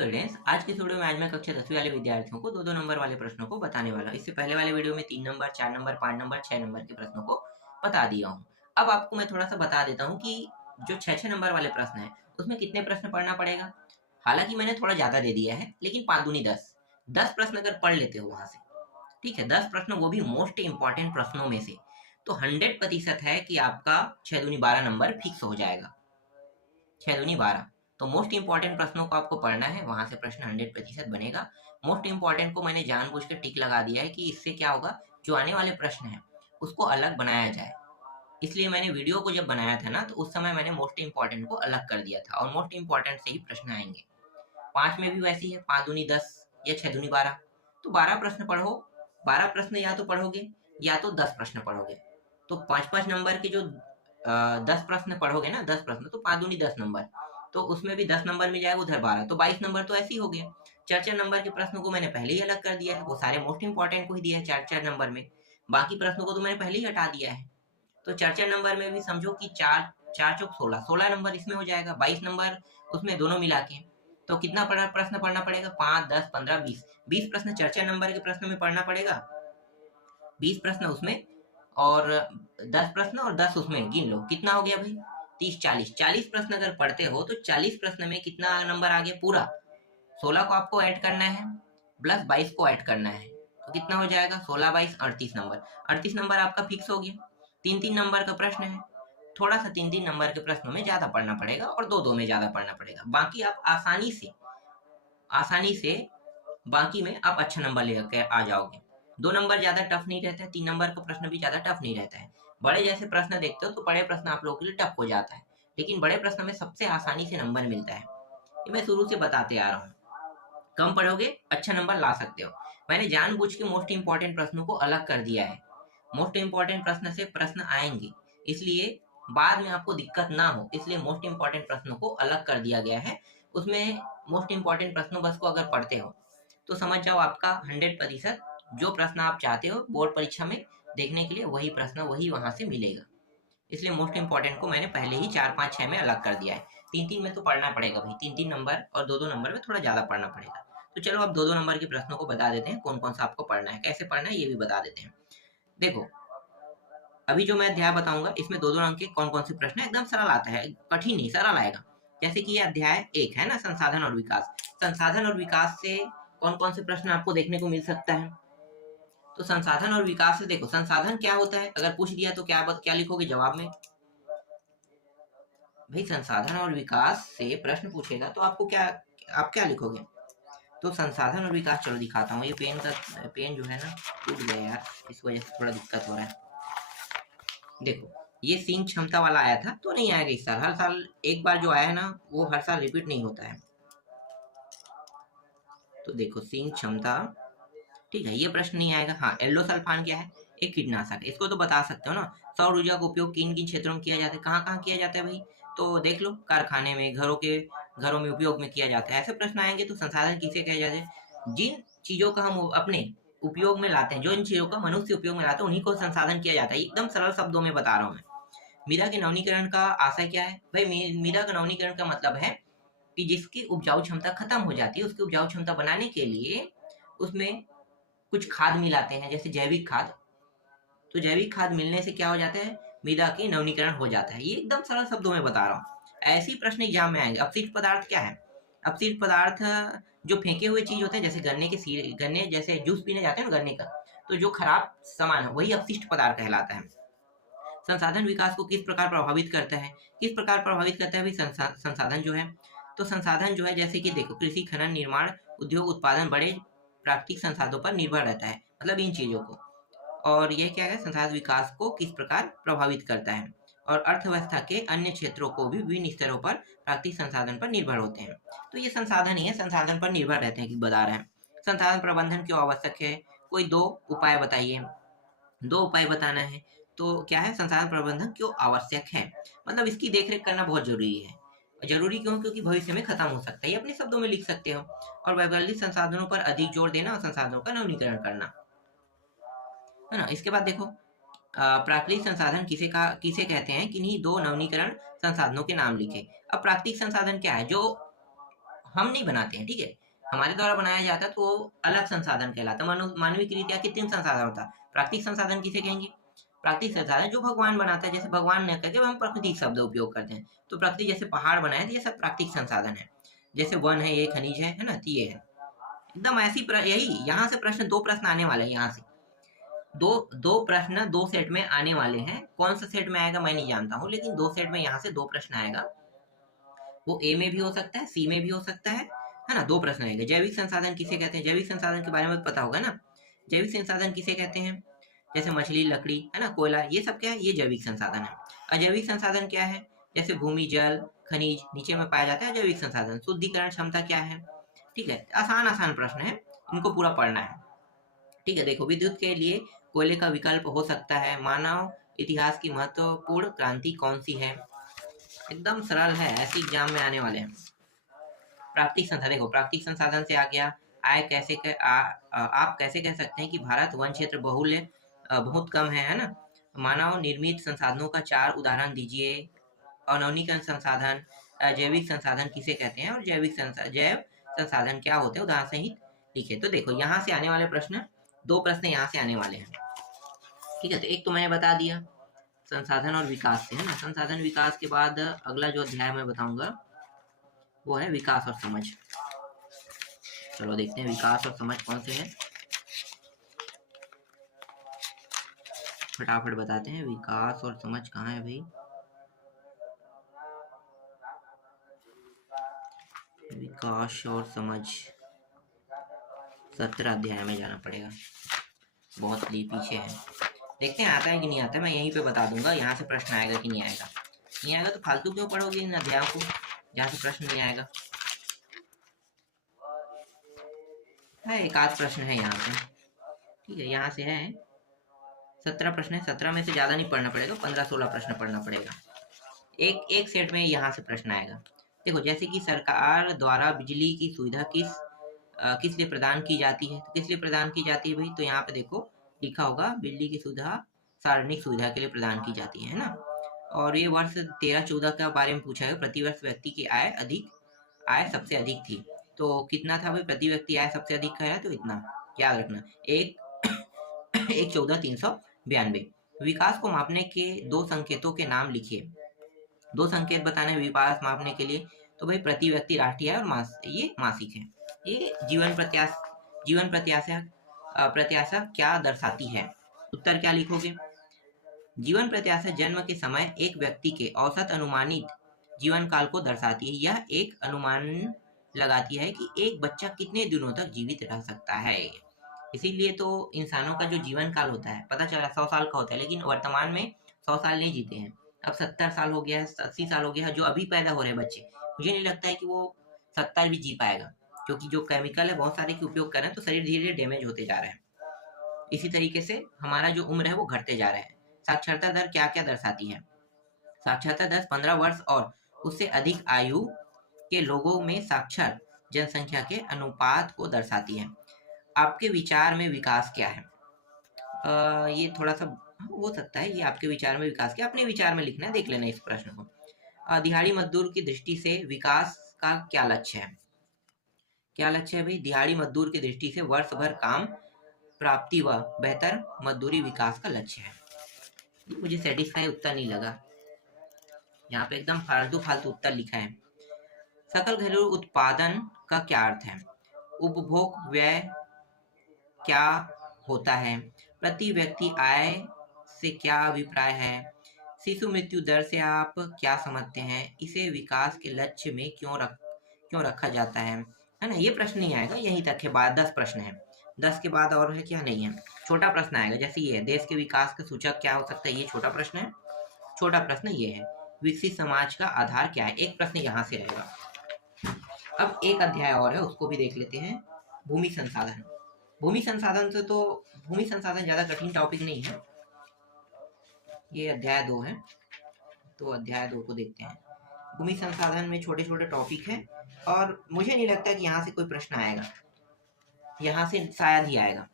Students, आज की video में आज मैं कक्षा 10वीं वाले विद्यार्थियों को दो नंबर वाले प्रश्नों को बताने वाला हूँ। इससे पहले वाले वीडियो में 3 नंबर, 4 नंबर, 5 नंबर, 6 नंबर के प्रश्नों को बता दिया हूँ। अब आपको मैं थोड़ा सा बता देता हूँ कि जो 6-6 नंबर वाले प्रश्न हैं, उसमें कितने प्रश्न पढ़ना पड़ेगा। हालांकि मैंने थोड़ा ज्यादा दे दिया है, लेकिन 5 दूनी 10 प्रश्न अगर पढ़ लेते हो वहां से, ठीक है, 10 प्रश्न, वो भी मोस्ट इंपॉर्टेंट प्रश्नों में से, तो 100% है कि आपका 6 दूनी 12 नंबर फिक्स हो जाएगा। 6 दूनी 12। तो मोस्ट इंपॉर्टेंट प्रश्नों को आपको पढ़ना है, वहां से प्रश्न 100% बनेगा। मोस्ट इंपॉर्टेंट को मैंने जानबूझ के टिक लगा दिया है कि इससे क्या होगा, जो आने वाले प्रश्न है उसको अलग बनाया जाए। इसलिए मैंने वीडियो को जब बनाया था ना, तो उस समय मैंने मोस्ट इंपॉर्टेंट को अलग कर दिया था और मोस्ट इंपॉर्टेंट से ही प्रश्न आएंगे। 5 में भी वैसी है, 5 दूनी 10 या 6 दूनी 12। तो 12 प्रश्न पढ़ो। 12 प्रश्न या तो पढ़ोगे या तो 10 प्रश्न पढ़ोगे। तो 5-5 नंबर के जो 10 प्रश्न पढ़ोगे ना, 10 प्रश्न, तो 5 दूनी 10 नंबर, तो उसमें भी 10 नंबर मिल जाएगा, उधर 12, तो 22 नंबर तो ऐसे ही हो गए। 4-4 नंबर के प्रश्नों को मैंने पहले ही अलग कर दिया है, वो सारे मोस्ट इंपॉर्टेंट को ही दिया है 4-4 नंबर में। बाकी प्रश्नों को तो मैंने पहले ही हटा दिया है। तो 4-4 नंबर में भी समझो कि 4 4 चौक 16, 16 नंबर इसमें हो जाएगा, 22 नंबर उसमें दोनों मिला के। तो कितना प्रश्न पढ़ना पड़ेगा, 5, 10, 15, 20, 20 प्रश्न 4-4 नंबर के प्रश्न में पढ़ना पड़ेगा। 20 प्रश्न उसमें और 10 प्रश्न और 10 उसमें, गिन लो कितना हो गया भाई, 30, 40, 40 प्रश्न अगर पढ़ते हो तो 40 प्रश्न में कितना नंबर आ गया पूरा। 16 को आपको ऐड करना है प्लस 22 को ऐड करना है, तो कितना हो जाएगा, 16, 22, 38 नंबर। 38 नंबर आपका फिक्स हो गया। 3-3 नंबर का प्रश्न है, थोड़ा सा 3-3 नंबर के प्रश्नों में ज्यादा पढ़ना पड़ेगा और 2-2 में ज्यादा पढ़ना पड़ेगा। बाकी आप आसानी से बाकी में आप अच्छा नंबर लेकर आ जाओगे। 2 नंबर ज्यादा टफ नहीं रहता है, 3 नंबर का प्रश्न भी ज्यादा टफ नहीं रहता है। बड़े जैसे प्रश्न देखते हो तो बड़े प्रश्न आप लोगों के लिए टफ हो जाता है, लेकिन बड़े प्रश्न में सबसे आसानी से नंबर मिलता है। ये मैं शुरू से बताते आ रहा हूँ। कम पढ़ोगे अच्छा नंबर ला सकते हो। मैंने जानबूझ के मोस्ट इंपॉर्टेंट प्रश्नों को अलग कर दिया है। मोस्ट इंपॉर्टेंट प्रश्न से प्रश्न आएंगे, इसलिए बाद में आपको दिक्कत ना हो, इसलिए मोस्ट इंपॉर्टेंट प्रश्नों को अलग कर दिया गया है। उसमें मोस्ट इंपॉर्टेंट प्रश्नों बस को अगर पढ़ते हो तो समझ जाओ आपका 100% जो प्रश्न आप चाहते हो बोर्ड परीक्षा में देखने के लिए, वही प्रश्न वही वहां से मिलेगा। इसलिए मोस्ट इंपॉर्टेंट को मैंने पहले ही 4, 5, 6 में अलग कर दिया है। 3-3 में तो पढ़ना पड़ेगा भाई, 3-3 नंबर और 2-2 नंबर में थोड़ा ज्यादा पढ़ना पड़ेगा। तो चलो अब 2-2 नंबर के प्रश्नों को बता देते हैं, कौन कौन सा आपको पढ़ना है, कैसे पढ़ना है ये भी बता देते हैं। देखो, अभी जो मैं अध्याय बताऊंगा इसमें 2-2 अंक के कौन कौन से प्रश्न है, एकदम सरल आता है, कठिन नहीं, सरल आएगा। जैसे कि ये अध्याय 1 है ना, संसाधन और विकास। संसाधन और विकास से कौन कौन से प्रश्न आपको देखने को मिल सकता है। तो संसाधन और विकास से देखो, संसाधन क्या होता है अगर पूछ दिया तो क्या लिखोगे जवाब में। भाई संसाधन और विकास से प्रश्न पूछेगा तो आप क्या लिखोगे। तो संसाधन और विकास, चलो दिखाता हूँ। ये पेन जो है ना टूट गया यार, इस वजह से थोड़ा दिक्कत हो रहा है। देखो, ये सिंक क्षमता वाला आया था तो नहीं आएगा इस साल, हर साल एक बार जो आया है ना वो हर साल रिपीट नहीं होता है। तो देखो सिंक क्षमता, ठीक है, ये प्रश्न नहीं आएगा। हाँ, एल्डोसल्फान क्या है, एक कीटनाशक, इसको तो बता सकते हो ना। सौर ऊर्जा का उपयोग किन किन क्षेत्रों में किया जाता है, कहाँ कहाँ किया जाता है भाई, तो देख लो, कारखाने में, घरों में उपयोग में किया जाता है। ऐसे प्रश्न आएंगे तो संसाधन किसे कहे जाते हैं, जिन चीजों का हम अपने उपयोग में लाते हैं, जो इन चीजों का मनुष्य उपयोग में लाते हैं उन्हीं को संसाधन किया जाता है। एकदम सरल शब्दों में बता रहा हूँ मैं। मृदा के नवीनीकरण का आशय क्या है भाई, मृदा का नवीनीकरण का मतलब है कि जिसकी उपजाऊ क्षमता खत्म हो जाती है, उसकी उपजाऊ क्षमता बनाने के लिए उसमें कुछ खाद मिलाते हैं, जैसे जैविक खाद। तो जैविक खाद मिलने से क्या हो जाता है, मृदा की नवीनीकरण हो जाता है। ये एकदम सरल शब्दों में बता रहा हूँ, ऐसे ही प्रश्न एग्जाम में आएंगे। अपशिष्ट पदार्थ क्या है, अपशिष्ट पदार्थ जो फेंके हुए चीज होते हैं, जैसे गन्ने जैसे जूस पीने जाते हैं ना गन्ने का, तो जो खराब सामान है वही अपशिष्ट पदार्थ कहलाता है। संसाधन विकास को किस प्रकार प्रभावित करता है, किस प्रकार प्रभावित करता है भाई संसाधन जो है। तो संसाधन जो है, जैसे कि देखो, कृषि, खनन, निर्माण, उद्योग, उत्पादन बड़े प्राकृतिक संसाधनों पर निर्भर रहता है, मतलब इन चीजों को। और यह क्या है, संसाधन विकास को किस प्रकार प्रभावित करता है, और अर्थव्यवस्था के अन्य क्षेत्रों को भी विभिन्न स्तरों पर प्राकृतिक संसाधन पर निर्भर होते हैं। तो ये संसाधन ही है, संसाधन पर निर्भर रहते हैं कि बता रहे हैं। संसाधन प्रबंधन क्यों आवश्यक है, कोई 2 उपाय बताइए। 2 उपाय बताना है। तो क्या है, संसाधन प्रबंधन क्यों आवश्यक है, मतलब इसकी देखरेख करना बहुत जरूरी है। जरूरी क्यों, क्योंकि भविष्य में खत्म हो सकता है, ये अपने शब्दों में लिख सकते हो। और वैकल्पिक संसाधनों पर अधिक जोर देना और संसाधनों का नवीनीकरण करना, है ना। इसके बाद देखो, प्राकृतिक संसाधन किसे कहते हैं, किन्हीं 2 नवीनीकरण संसाधनों के नाम लिखे। अब प्राकृतिक संसाधन क्या है, जो हम नहीं बनाते हैं, ठीक है, हमारे द्वारा बनाया जाता है तो वो अलग संसाधन कहलाता है। मानवीय क्रिया के 3 संसाधन होता है। प्राकृतिक संसाधन किसे कहेंगे? प्राकृतिक संसाधन जो भगवान बनाता है, जैसे भगवान ने करके हम प्राकृतिक शब्द उपयोग करते हैं। तो प्रकृति जैसे पहाड़ बनाए तो ये सब प्राकृतिक संसाधन है। जैसे वन है, ये खनिज है ना, तो ये है एकदम ऐसी यही यहाँ से प्रश्न 2 प्रश्न आने वाले हैं। यहाँ से दो प्रश्न 2 सेट में आने वाले हैं। कौन सा सेट में आएगा मैं नहीं जानता हूँ, लेकिन 2 सेट में यहाँ से 2 प्रश्न आएगा। वो ए में भी हो सकता है, सी में भी हो सकता है ना। 2 प्रश्न आएंगे। जैविक संसाधन किसे कहते हैं? जैविक संसाधन के बारे में पता होगा ना। जैविक संसाधन किसे कहते हैं? जैसे मछली, लकड़ी है ना, कोयला, ये सब क्या है? ये जैविक संसाधन है। अजैविक संसाधन क्या है? जैसे भूमि, जल, खनिज नीचे में पाया जाता है जैविक संसाधन। शुद्धिकरण क्षमता क्या है? ठीक है, आसान आसान प्रश्न है, इनको पूरा पढ़ना है। ठीक है, देखो, विद्युत के लिए कोयले का विकल्प हो सकता है। मानव इतिहास की महत्वपूर्ण क्रांति कौन सी है? एकदम सरल है, ऐसे एग्जाम में आने वाले हैं। प्राकृतिक संसाधन, देखो प्राकृतिक संसाधन से आ गया आय। आप कैसे कह सकते हैं कि भारत वन क्षेत्र बहुल्य बहुत कम है ना। मानव निर्मित संसाधनों का 4 उदाहरण दीजिए। अनौनिकन संसाधन, जैविक संसाधन किसे कहते हैं, और जैव संसाधन क्या होते हैं, उदाहरण सहित लिखे। तो देखो यहाँ से आने वाले प्रश्न, 2 प्रश्न यहाँ से आने वाले हैं। ठीक है, तो एक तो मैंने बता दिया संसाधन और विकास से, है ना। संसाधन विकास के बाद अगला जो अध्याय मैं बताऊंगा वो है विकास और समझ। चलो देखते हैं विकास और समझ कौन से हैं, फटाफट बताते हैं। विकास और समझ कहाँ है भाई? विकास और समझ 17 अध्याय में जाना पड़ेगा, बहुत पीछे है। देखते हैं आता है कि नहीं आता है, मैं यहीं पे बता दूंगा। यहाँ से प्रश्न आएगा कि नहीं आएगा। नहीं आएगा तो फालतू क्यों पढ़ोगे इन अध्यायों को जहाँ से प्रश्न नहीं आएगा। है एक आध प्रश्न है यहाँ पे, ठीक है, यहाँ से है 17 प्रश्न है। 17 में से ज्यादा नहीं पढ़ना पड़ेगा, 15-16 प्रश्न पढ़ना पड़ेगा। एक सेट में यहाँ से प्रश्न आएगा। देखो, जैसे कि सरकार द्वारा बिजली की सुविधा किस लिए प्रदान की जाती है? तो किस लिए प्रदान की जाती है भाई? तो यहाँ पे देखो लिखा होगा, बिजली की सुविधा सार्वजनिक सुविधा के लिए प्रदान की जाती है ना। और ये वर्ष 13-14 के बारे में पूछा है। प्रतिवर्ष व्यक्ति की आय सबसे अधिक थी। तो कितना था भाई? प्रति व्यक्ति आय सबसे अधिक है तो इतना याद रखना, 1,14,392। विकास को मापने के 2 संकेतों के नाम लिखिए। 2 संकेत बताने विकास मापने के लिए। तो भाई प्रति व्यक्ति राष्ट्रीय आय और ये मासिक है। ये जीवन प्रत्याशा क्या दर्शाती है? उत्तर क्या लिखोगे? जीवन प्रत्याशा जन्म के समय एक व्यक्ति के औसत अनुमानित जीवन काल को दर्शाती है। यह एक अनुमान लगाती है कि एक बच्चा कितने दिनों तक जीवित रह सकता है। इसीलिए तो इंसानों का जो जीवन काल होता है, पता चला 100 साल का होता है, लेकिन वर्तमान में 100 साल नहीं जीते हैं। अब 70 साल हो गया है, 80 साल हो गया है। जो अभी पैदा हो रहे बच्चे, मुझे नहीं लगता है कि वो 70 भी जी पाएगा, क्योंकि जो केमिकल है बहुत सारे के उपयोग कर रहे हैं, तो शरीर धीरे धीरे डैमेज होते जा रहे हैं। इसी तरीके से हमारा जो उम्र है वो घटते जा रहा है। साक्षरता दर क्या क्या दर्शाती है? साक्षरता दर 15 वर्ष और उससे अधिक आयु के लोगों में साक्षर जनसंख्या के अनुपात को दर्शाती है। आपके विचार में विकास क्या है? ये थोड़ा सा हो सकता है, ये आपके विचार में विकास क्या, अपने विचार में लिखना है, देख लेना इस प्रश्न को। दिहाड़ी मजदूर की दृष्टि से विकास का क्या लक्ष्य है? क्या लक्ष्य है भाई? दिहाड़ी मजदूर की दृष्टि से वर्ष भर काम प्राप्ति व बेहतर मजदूरी विकास का लक्ष्य है। मुझे सेटिस्फाई उत्तर नहीं लगा, यहाँ पे एकदम फालतू उत्तर लिखा है। सकल घरेलू उत्पादन का क्या अर्थ है? उपभोग व्यय क्या होता है? प्रति व्यक्ति आय से क्या अभिप्राय है? शिशु मृत्यु दर से आप क्या समझते हैं? इसे विकास के लक्ष्य में क्यों रखा जाता है ना। ये प्रश्न नहीं आएगा, यहीं तक है। बाद 10 प्रश्न है, 10 के बाद और है क्या? नहीं है। छोटा प्रश्न आएगा, जैसे ये है, देश के विकास का सूचक क्या हो सकता है? ये छोटा प्रश्न है। छोटा प्रश्न ये है, विकसित समाज का आधार क्या है? एक प्रश्न यहाँ से रहेगा। अब एक अध्याय और है, उसको भी देख लेते हैं, भूमि संसाधन। भूमि संसाधन से तो भूमि संसाधन ज्यादा कठिन टॉपिक नहीं है। ये अध्याय 2 है, तो अध्याय 2 को देखते हैं। भूमि संसाधन में छोटे छोटे टॉपिक है, और मुझे नहीं लगता कि यहाँ से कोई प्रश्न आएगा। यहाँ से शायद ही आएगा,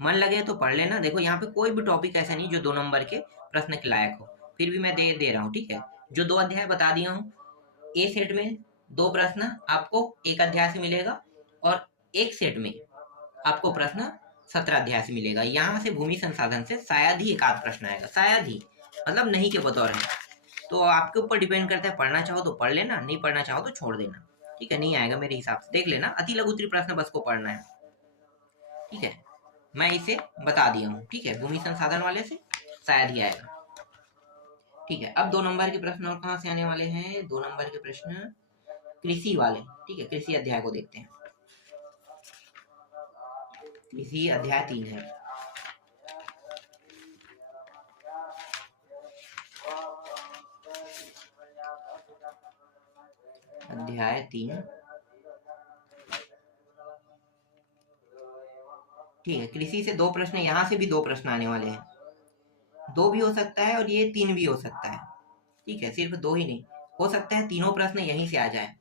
मन लगे तो पढ़ लेना। देखो यहाँ पे कोई भी टॉपिक ऐसा नहीं जो 2 नंबर के प्रश्न के लायक हो, फिर भी मैं दे रहा हूँ, ठीक है। जो 2 अध्याय बता दिया हूँ, ए सेट में 2 प्रश्न आपको एक अध्याय से मिलेगा और एक सेट में आपको प्रश्न 17 अध्याय से मिलेगा। यहाँ से भूमि संसाधन से शायद ही एक आध प्रश्न आएगा, शायद ही, मतलब नहीं के बतौर है। तो आपके ऊपर डिपेंड करता है, पढ़ना चाहो तो पढ़ लेना, नहीं पढ़ना चाहो तो छोड़ देना। ठीक है, नहीं आएगा मेरे हिसाब से, देख लेना। अति लघु उत्तरीय प्रश्न बस को पढ़ना है। ठीक है, मैं इसे बता दिया हूँ। ठीक है, भूमि संसाधन वाले से शायद ही आएगा। ठीक है, अब 2 नंबर के प्रश्न और कहाँ से आने वाले हैं? 2 नंबर के प्रश्न कृषि वाले। ठीक है, कृषि अध्याय को देखते हैं। कृषि अध्याय 3 है। अध्याय 3। ठीक है, कृषि से 2 प्रश्न, यहाँ से भी 2 प्रश्न आने वाले हैं। 2 भी हो सकता है और ये 3 भी हो सकता है। ठीक है, सिर्फ 2 ही नहीं हो सकता है, तीनों प्रश्न यहीं से आ जाए।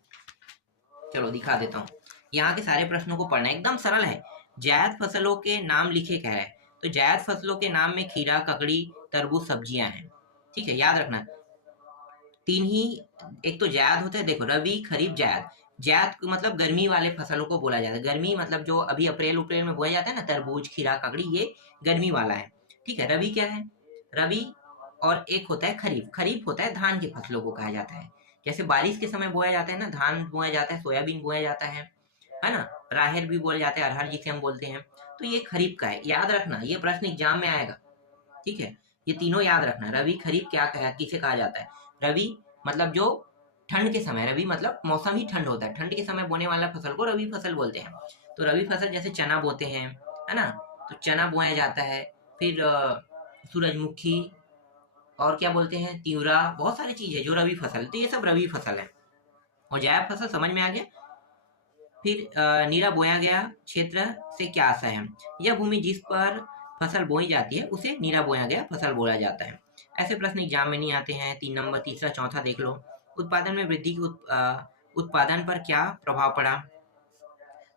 चलो दिखा देता हूँ। यहाँ के सारे प्रश्नों को पढ़ना एकदम सरल है। जायद फसलों के नाम लिखे कह रहा है, तो जायद फसलों के नाम में खीरा, ककड़ी, तरबूज सब्जियां हैं। ठीक है, याद रखना 3 ही। एक तो जायद होता है, देखो रबी, खरीफ, जायद। जायद मतलब गर्मी वाले फसलों को बोला जाता है। गर्मी मतलब जो अभी अप्रैल अप्रैल में बोया जाता है ना, तरबूज, खीरा, ककड़ी, ये गर्मी वाला है। ठीक है, रबी क्या है? रबी और एक होता है खरीफ। खरीफ होता है धान की फसलों को कहा जाता है। जैसे बारिश के समय बोया जाता है ना, धान बोया जाता है, सोयाबीन बोया जाता है ना, राहर भी बोले जाते हैं, अरहर जिसे हम बोलते हैं। तो ये खरीफ का है, याद रखना, ये प्रश्न एग्जाम में आएगा। ठीक है, ये तीनों याद रखना। रबी, खरीफ क्या कहा, किसे कहा जाता है? रबी मतलब जो ठंड के समय, रबी मतलब मौसम ही ठंड होता है, ठंड के समय बोने वाला फसल को रबी फसल बोलते हैं। तो रबी फसल जैसे चना बोते हैं, है ना, तो चना बोया जाता है। फिर सूरजमुखी और क्या बोलते हैं, तिवरा, बहुत सारी चीज है जो रबी फसल, तो ये सब रबी फसल है। और जायद फसल समझ में आ गया। फिर नीरा बोया गया क्षेत्र से क्या आशय है? यह भूमि जिस पर फसल बोई जाती है उसे नीरा बोया गया फसल बोला जाता है। ऐसे प्रश्न एग्जाम में नहीं आते हैं। 3 नंबर, तीसरा, चौथा देख लो। उत्पादन में वृद्धि की उत्पादन पर क्या प्रभाव पड़ा?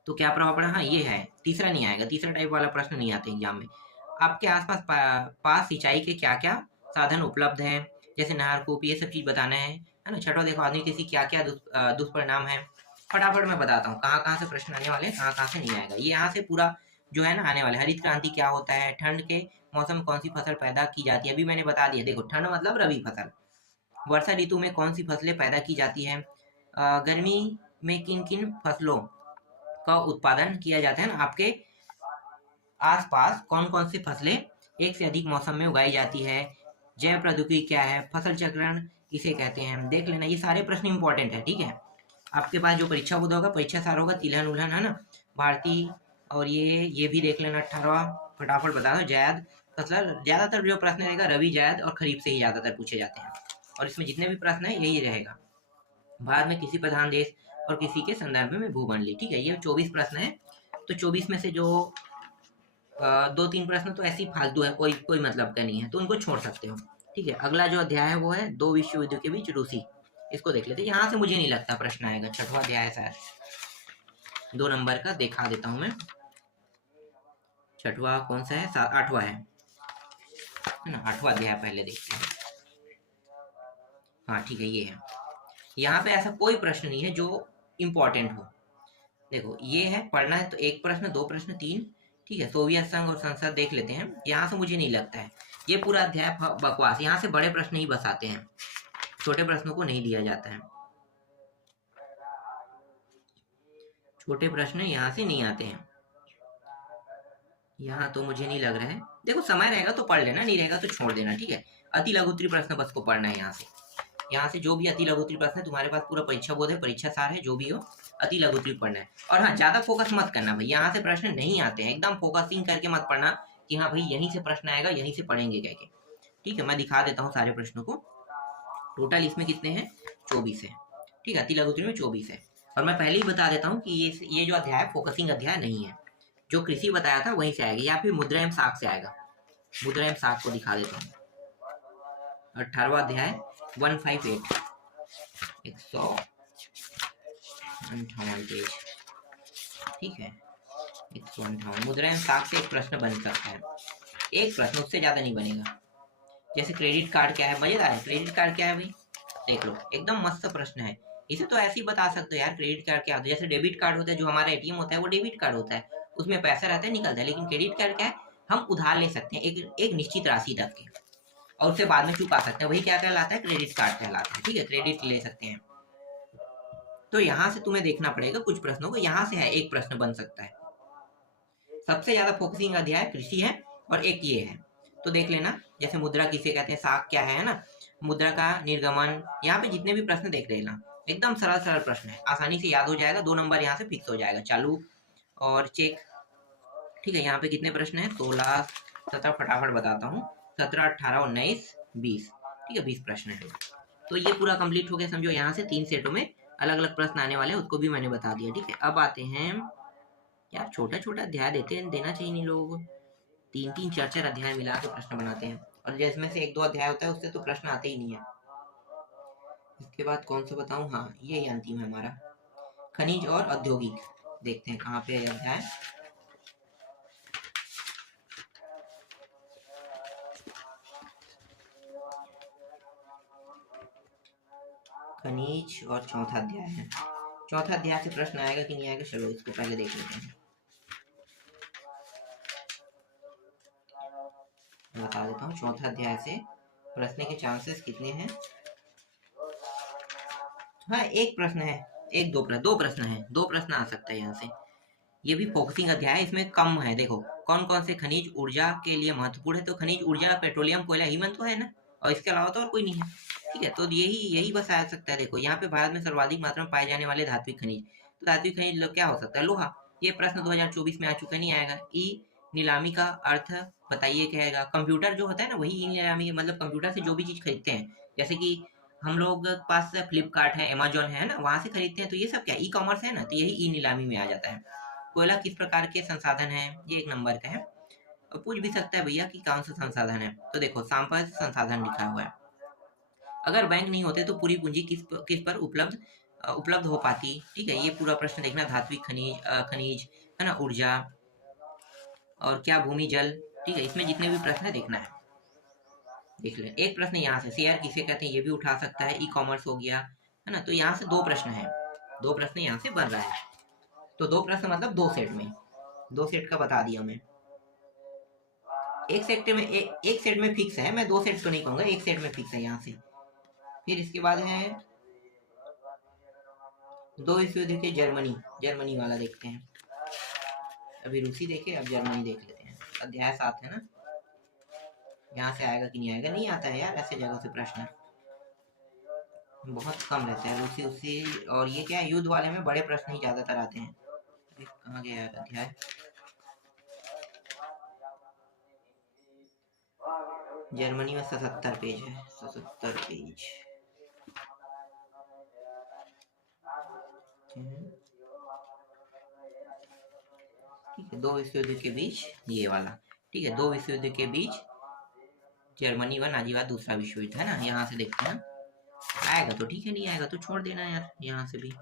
तो क्या प्रभाव पड़ा? हाँ, ये है। तीसरा नहीं आएगा, तीसरा टाइप वाला प्रश्न नहीं आते एग्जाम में। आपके आसपास पास सिंचाई के क्या क्या साधन उपलब्ध हैं? जैसे नहर, कूप, ये सब चीज बताना है ना। छठवा देखो, आदमी किसी क्या क्या दुष्परिणाम है। फटाफट मैं बताता हूँ कहाँ कहाँ से प्रश्न आने वाले हैं, कहाँ कहाँ से नहीं आएगा। ये यहाँ से पूरा जो है ना आने वाले। हरित क्रांति क्या होता है? ठंड के मौसम में कौन सी फसल पैदा की जाती है? अभी मैंने बता दिया, देखो ठंड मतलब रबी फसल। वर्षा ऋतु में कौन सी फसलें पैदा की जाती है? गर्मी में किन किन फसलों का उत्पादन किया जाता है ना। आपके आसपास कौन कौन सी फसलें एक से अधिक मौसम में उगाई जाती है? जैव प्रौद्योगिकी क्या है? फसल चक्रण किसे कहते हैं? देख लेना, ये सारे प्रश्न इंपॉर्टेंट है। ठीक है, आपके पास जो परीक्षा बोध होगा, परीक्षा सार होगा, तिलहन उलहन, है ना, भारतीय, और ये भी देख लेना। 18वां फटाफट बता दो। जायद फसल, ज्यादातर जो प्रश्न रहेगा रबी, जायद और खरीफ से ही ज्यादातर पूछे जाते हैं, और इसमें जितने भी प्रश्न है यही रहेगा। भारत में किसी प्रधान देश और किसी के संदर्भ में भूमंडली। ठीक है, ये 24 प्रश्न है। तो 24 में से जो 2-3 प्रश्न तो ऐसे ही फालतू है, कोई कोई मतलब का नहीं है, तो उनको छोड़ सकते हो। ठीक है, अगला जो अध्याय है वो है 2 विश्व युद्धों के बीच रूसी। इसको देख लेते हैं। यहाँ से मुझे नहीं लगता प्रश्न आएगा। 6वां अध्याय है शायद, 2 नंबर का दिखा देता हूँ मैं। 6वां कौन सा है? 8वां है ना। 8वां अध्याय पहले देखते हैं। हाँ ठीक है, ये है। यहाँ पे ऐसा कोई प्रश्न नहीं है जो इम्पोर्टेंट हो। देखो ये है, पढ़ना है तो 1 प्रश्न, 2 प्रश्न, 3। ठीक है, सोवियत संघ और संसद देख लेते हैं। यहाँ से मुझे नहीं लगता है, ये पूरा अध्याय बकवास। यहाँ से बड़े प्रश्न ही बस आते हैं, छोटे प्रश्नों को नहीं दिया जाता है। छोटे प्रश्न यहाँ से नहीं आते हैं। यहाँ तो मुझे नहीं लग रहा है। देखो समय रहेगा तो पढ़ लेना, नहीं रहेगा तो छोड़ देना। ठीक है, अति लघु उत्तरीय प्रश्न बस को पढ़ना है। यहाँ से जो भी अति लघु उत्तरीय प्रश्न है, तुम्हारे पास पूरा परीक्षा बोध है, परीक्षा सार है, जो भी हो अति लघु उत्तरीय पढ़ना है। और हाँ, ज्यादा फोकस मत करना भाई, यहाँ से प्रश्न नहीं आते हैं। एकदम फोकसिंग करके मत पढ़ना कि हाँ भाई यहीं से प्रश्न आएगा, यहीं से पढ़ेंगे कह के। ठीक है, मैं दिखा देता हूँ सारे प्रश्नों को। टोटल इसमें कितने हैं? 24 है। ठीक है, अति लघु उत्तरीय में 24 है। और मैं पहले ही बता देता हूँ कि ये जो अध्याय फोकसिंग अध्याय नहीं है। जो कृषि बताया था वहीं से आएगा, या फिर मुद्रा एवं साख से आएगा। मुद्रा एवं साख को दिखा देता हूँ। 18वां अध्याय 158, 158 पेज। ठीक है, 158 मुद्रा एवं साख से एक प्रश्न बन सकता है। एक प्रश्न, उससे ज्यादा नहीं बनेगा। जैसे क्रेडिट कार्ड क्या है, मजेदार है। क्रेडिट कार्ड क्या है भाई, देख लो, एकदम मस्त प्रश्न है। इसे तो ऐसे ही बता सकते हो यार, क्रेडिट कार्ड क्या होता है। जैसे डेबिट कार्ड होता है, जो हमारा एटीएम होता है वो डेबिट कार्ड होता है, उसमें पैसा रहता है निकलता है। लेकिन क्रेडिट कार्ड क्या है, हम उधार ले सकते हैं एक निश्चित राशि तक के, और उससे बाद में चुका सकते हैं, वही क्या कहलाता है, क्रेडिट कार्ड कहलाता है। ठीक है, क्रेडिट ले सकते हैं। तो यहाँ से तुम्हें देखना पड़ेगा कुछ प्रश्नों को, यहाँ से है एक प्रश्न बन सकता है। सबसे ज्यादा फोकसिंग अध्याय कृषि है और एक ये है, तो देख लेना। जैसे मुद्रा किसे कहते हैं, साख क्या है ना, मुद्रा का निर्गमन, यहाँ पे जितने भी प्रश्न देख लेना, एकदम सरल सरल प्रश्न है, आसानी से याद हो जाएगा। 2 नंबर यहाँ से फिक्स हो जाएगा, चालू और चेक। ठीक है, यहाँ पे कितने प्रश्न है, 16 17, फटाफट बताता हूँ, 17 18 19 20। ठीक है, 20 प्रश्न है। तो ये पूरा कंप्लीट हो गया समझो। यहाँ से 3 सेटों में अलग अलग प्रश्न आने वाले हैं, उसको भी मैंने बता दिया। ठीक है, अब आते हैं यार, छोटा छोटा अध्याय देना चाहिए इन लोगों को, 3 4 4 अध्याय मिला के प्रश्न बनाते हैं, और जिसमें से 1 2 अध्याय होता है उससे तो प्रश्न आते ही नहीं है। इसके बाद कौन सा बताऊं, हाँ ये अंतिम है हमारा, खनिज और औद्योगिक। देखते हैं कहाँ पे अध्याय, खनिज और चौथा अध्याय है। चौथा अध्याय से प्रश्न आएगा कि नहीं आएगा, चलो इसको पहले देख लेते हैं। बता देता हूँ चौथा अध्याय से प्रश्न के चांसेस कितने हैं। हाँ एक प्रश्न है, दो प्रश्न है, 2 प्रश्न आ सकता है यहाँ से। ये भी फोकसिंग अध्याय है, इसमें कम है। देखो कौन कौन से खनिज ऊर्जा के लिए महत्वपूर्ण है, तो खनिज ऊर्जा पेट्रोलियम कोयला हीमंत तो है ना, और इसके अलावा तो और कोई नहीं है। ठीक है, तो यही बस आ सकता है। देखो यहाँ पे भारत में सर्वाधिक मात्रा में पाए जाने वाले धात्विक खनिज, तो धात्विक खनिज क्या हो सकता है, लोहा। ये प्रश्न 2024 में आ चुका, नहीं आएगा। ई नीलामी का अर्थ बताइए क्या है। कंप्यूटर जो होता है ना, वही ई नीलामी, मतलब कंप्यूटर से जो भी चीज खरीदते हैं, जैसे कि हम लोग पास फ्लिपकार्ट है, अमेजोन है ना, वहां से खरीदते हैं, तो ये सब क्या ई कॉमर्स है ना, तो यही ई नीलामी में आ जाता है। कोयला किस प्रकार के संसाधन है, ये 1 नंबर का है। और पूछ भी सकता है भैया कि कौन सा संसाधन है, तो देखो सांपर संसाधन लिखा हुआ है। अगर बैंक नहीं होते तो पूरी पूंजी किस पर उपलब्ध हो पाती। ठीक है, ये पूरा प्रश्न देखना, धात्विक खनिज है ना, ऊर्जा, और क्या भूमि जल। ठीक है, इसमें जितने भी प्रश्न है देखना है, देख ले। एक प्रश्न यहाँ से, शेयर किसे कहते हैं, ये भी उठा सकता है, ई कॉमर्स हो गया है ना। तो यहाँ से 2 प्रश्न है, 2 प्रश्न यहाँ से बन रहा है। तो 2 प्रश्न मतलब 2 सेट में, 2 सेट का बता दिया मैं। एक सेट में फिक्स है, मैं 2 सेट तो नहीं कहूंगा, एक सेट में फिक्स है यहाँ से। फिर इसके बाद है 2 विश्व युद्ध के जर्मनी वाला देखते हैं। अभी रूसी देखे, अब जर्मनी देख लेते हैं। अध्याय 7 है ना, यहाँ से आएगा कि नहीं आएगा, नहीं आता है यार ऐसे जगह से प्रश्न, बहुत कम रहते हैं रूसी उसी। और ये क्या है, युद्ध वाले में बड़े प्रश्न ही ज्यादातर आते हैं। कहाँ गया अध्याय, जर्मनी में 77 पेज है, 77 पेज। ठीक है, 2 विश्व युद्ध के बीच, ये वाला। ठीक है, 2 विश्व युद्ध के बीच जर्मनी व नाजीवाद दूसरा विश्व युद्ध है ना, यहाँ से देखते हैं। आएगा तो ठीक है, नहीं आएगा तो छोड़ देना यार। यहाँ से भी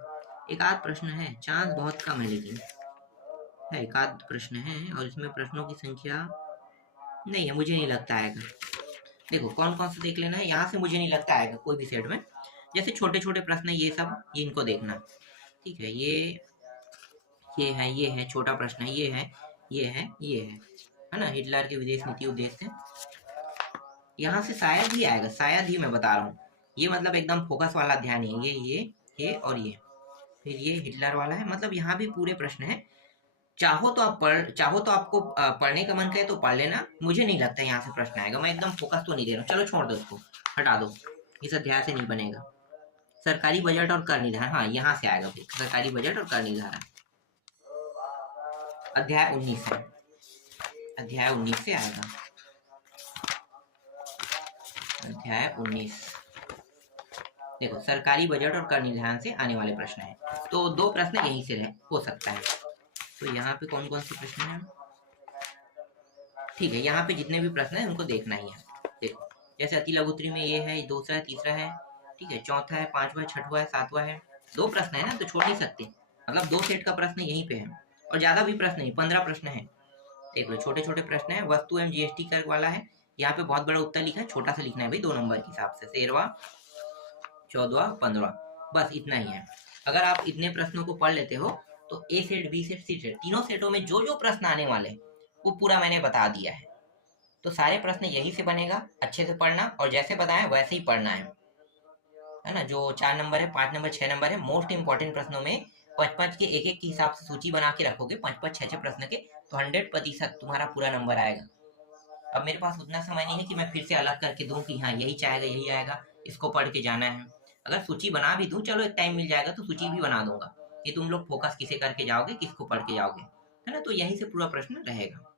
एक आध प्रश्न है, चांस बहुत कम है, लेकिन है एक आध प्रश्न है, और इसमें प्रश्नों की संख्या नहीं है, मुझे नहीं लगता आएगा। देखो कौन कौन से देख लेना है, यहाँ से मुझे नहीं लगता आएगा कोई भी सेट में। जैसे छोटे छोटे प्रश्न ये सब, ये इनको देखना। ठीक है, ये है छोटा प्रश्न है, ये है ना, हिटलर के विदेश नीति उद्देश्य। यहाँ से शायद ही आएगा, शायद ही, मैं बता रहा हूँ। ये मतलब एकदम फोकस वाला ध्यान है, ये और ये, फिर ये हिटलर वाला है, मतलब यहाँ भी पूरे प्रश्न है। चाहो तो आपको पढ़ने का मन करे तो पढ़ लेना, मुझे नहीं लगता यहाँ से प्रश्न आएगा, मैं एकदम फोकस तो नहीं दे रहा हूँ। चलो छोड़ दो इसको, हटा दो, इस अध्याय से नहीं बनेगा। सरकारी बजट और कर निर्धारण, हाँ यहाँ से आएगा फिर, सरकारी बजट और कर निर्धारण। अध्याय 19 है, अध्याय 19 से आएगा, अध्याय 19। देखो सरकारी बजट और कर निर्धारण से आने वाले प्रश्न है, तो 2 प्रश्न यहीं से हो सकता है। तो यहाँ पे कौन कौन से प्रश्न है, ठीक है, यहाँ पे जितने भी प्रश्न है उनको देखना ही है। देखो जैसे अति लघुत्तरी में ये है, दूसरा है, तीसरा है, ठीक है, चौथा है, 5वां है, 6वां है, 7वां है। 2 प्रश्न है ना, तो छोड़ नहीं सकते, मतलब 2 सेट का प्रश्न यहीं पे है, और ज्यादा भी प्रश्न नहीं, 15 प्रश्न है। देख लो छोटे छोटे प्रश्न है, वस्तु एवं जीएसटी कर वाला है, यहाँ पे बहुत बड़ा उत्तर लिखा है, छोटा सा लिखना है भाई, 2 नंबर के हिसाब से, 13वां, 14वां, 15वां। बस इतना ही है। अगर आप इतने प्रश्नों को पढ़ लेते हो तो ए सेट, बी सेट, सी सेट, तीनों सेटों में जो जो प्रश्न आने वाले वो पूरा मैंने बता दिया है। तो सारे प्रश्न यही से बनेगा, अच्छे से पढ़ना और जैसे बताया वैसे ही पढ़ना है ना। जो 4 नंबर है, 5 नंबर, 6 नंबर है, मोस्ट इंपॉर्टेंट प्रश्नों में 5-5 के एक एक के हिसाब से सूची बना के रखोगे, 5-5 6-6 प्रश्न के, तो 100% तुम्हारा पूरा नंबर आएगा। अब मेरे पास उतना समय नहीं है कि मैं फिर से अलग करके दूं कि हाँ यही चाहेगा यही आएगा, इसको पढ़ के जाना है। अगर सूची बना भी दूं, चलो एक टाइम मिल जाएगा तो सूची भी बना दूंगा कि तुम लोग फोकस किसे करके जाओगे, किसको पढ़ के जाओगे, है ना। तो यहीं से पूरा प्रश्न रहेगा।